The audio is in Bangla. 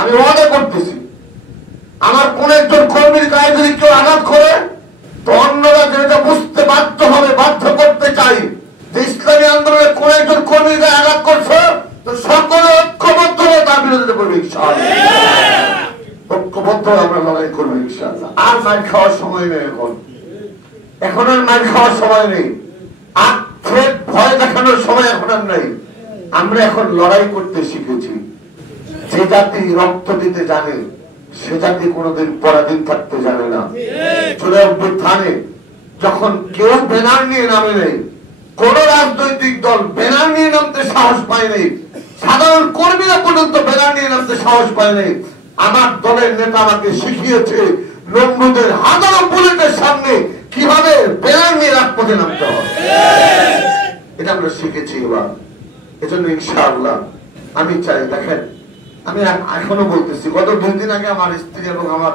আমি ওয়াদা করতেছি, আমার কোন একজন কর্মীর গায়ে যদি কেউ আঘাত করে, তো অন্যরা যেটা বুঝতে বাধ্য হবে, বাধ্য করতে চাই যে ইসলামী আন্দোলনের কোন একজন কর্মীর গায়ে আঘাত করছে, তো সকলে ঐক্যবদ্ধ হয়ে তার বিরোধিতা করবে ইনশাআল্লাহ। ঐক্যবদ্ধ আমরা লড়াই করবো ইনশাআল্লাহ। আর মার খাওয়ার সময় নেই, এখন আর মার খাওয়ার সময় নেই, আক্ষেপ ভয় দেখানোর সময় এখন আর নেই। আমরা এখন লড়াই করতে শিখেছি। যে জাতি রক্ত দিতে জানে সে জাতি কোনোদিন পরাধীন থাকতে জানে না। চলে অভ্যুত্থানে যখন কেউ ব্যানার নিয়ে নামে নেই, কোন রাজনৈতিক দল ব্যানার নিয়ে নামতে সাহস পায় নেই, সাধারণ কর্মীরা পর্যন্ত ব্যানার নিয়ে নামতে সাহস পায় নেই, আমার দলের নেতা আমাকে শিখিয়েছে নমরুদের হাজারো বুলেটের সামনে কিভাবে ব্যানার নিয়ে রাজপথে নামতে হবে। এটা আমরা শিখেছি এবার। এজন্য ইনশাআল্লাহ আমি চাই, দেখেন আমি এখনো বলতেছি, গত 2 দিন আগে আমার স্ত্রী এবং আমার